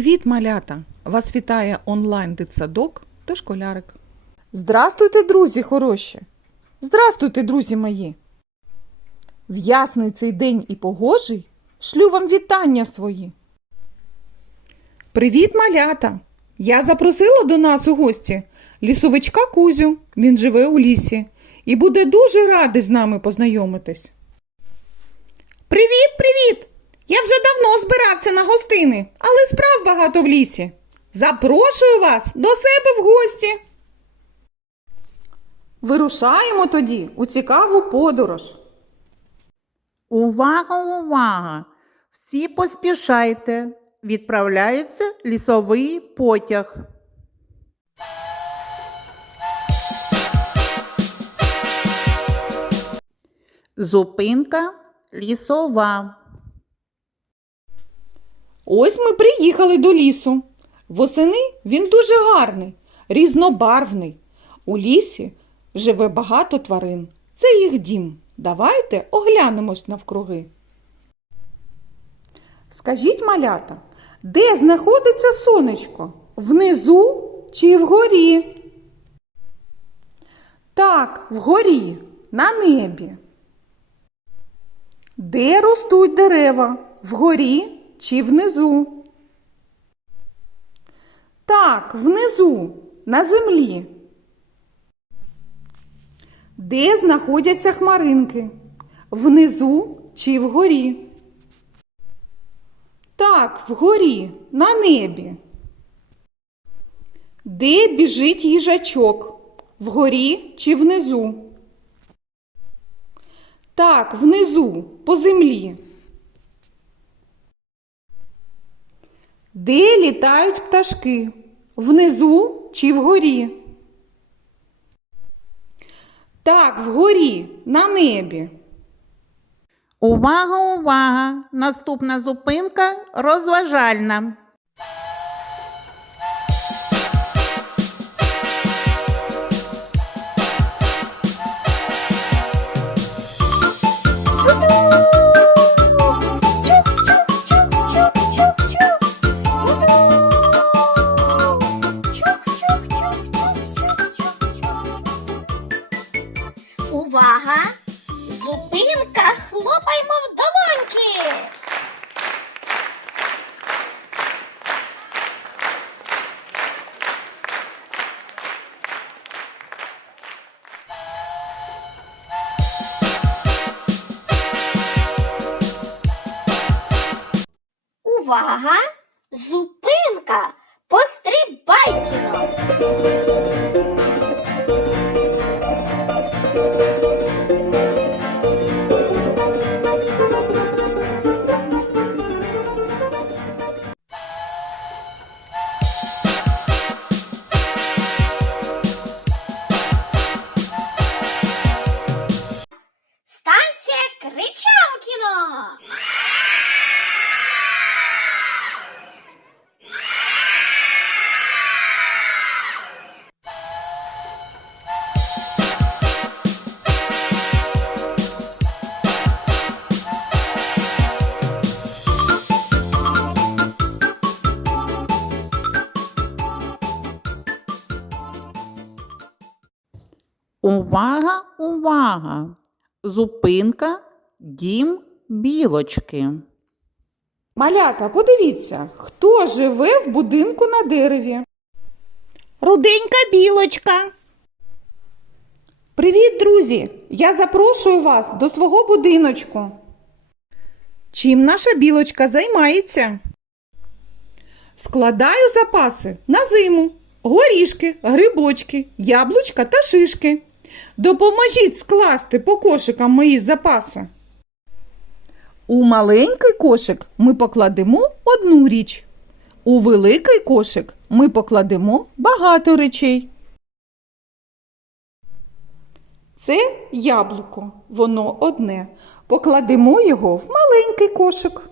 Привіт, малята! Вас вітає онлайн дитсадок та школярик. Здрастуйте, друзі хороші! Здрастуйте, друзі мої! В ясний цей день і погожий шлю вам вітання свої. Привіт, малята! Я запросила до нас у гості лісовичка Кузю. Він живе у лісі і буде дуже радий з нами познайомитись. Привіт, привіт! Я вже давно збирався на гостини, але справ багато в лісі. Запрошую вас до себе в гості. Вирушаємо тоді у цікаву подорож. Увага, увага! Всі поспішайте. Відправляється лісовий потяг. Зупинка лісова. Ось ми приїхали до лісу. Восени він дуже гарний, різнобарвний. У лісі живе багато тварин. Це їх дім. Давайте оглянемось навкруги. Скажіть, малята, де знаходиться сонечко? Внизу чи вгорі? Так, вгорі, на небі. Де ростуть дерева? Вгорі чи внизу? Так, внизу, на землі. Де знаходяться хмаринки? Внизу чи вгорі? Так, вгорі, на небі. Де біжить їжачок? Вгорі чи внизу? Так, внизу, по землі. Де літають пташки? Внизу чи вгорі? Так, вгорі, на небі. Увага, увага! Наступна зупинка розважальна. Увага! Зупинка! Хлопаймо в долоньки! Увага! Зупинка! Пострибайкіно! Увага, увага! Зупинка дім білочки. Малята, подивіться, хто живе в будинку на дереві. Руденька білочка. Привіт, друзі! Я запрошую вас до свого будиночку. Чим наша білочка займається? Складаю запаси на зиму. Горішки, грибочки, яблучка та шишки. Допоможіть скласти по кошикам мої запаси. У маленький кошик ми покладемо одну річ. У великий кошик ми покладемо багато речей. Це яблуко, воно одне. Покладемо його в маленький кошик.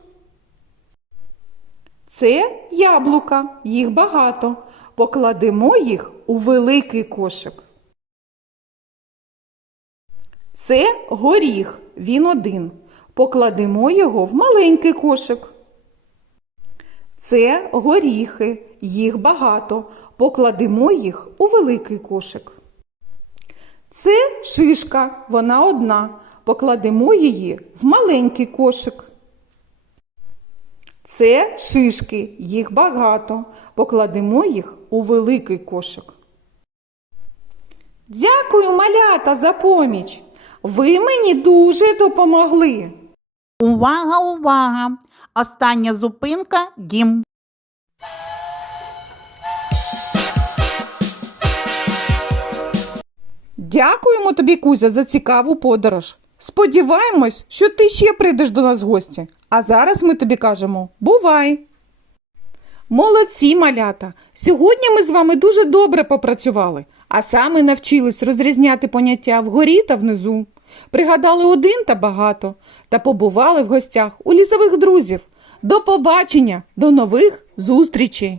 Це яблука, їх багато. Покладемо їх у великий кошик. Це горіх, він один. Покладемо його в маленький кошик. Це горіхи, їх багато. Покладемо їх у великий кошик. Це шишка, вона одна. Покладемо її в маленький кошик. Це шишки, їх багато. Покладемо їх у великий кошик. Дякую, малята, за поміч. Ви мені дуже допомогли. Увага, увага! Остання зупинка дім. Дякуємо тобі, Кузя, за цікаву подорож. Сподіваємось, що ти ще прийдеш до нас в гості. А зараз ми тобі кажемо бувай! Молодці, малята! Сьогодні ми з вами дуже добре попрацювали, а саме навчились розрізняти поняття вгорі та внизу. Пригадали один та багато та побували в гостях у лісових друзів. До побачення, до нових зустрічей!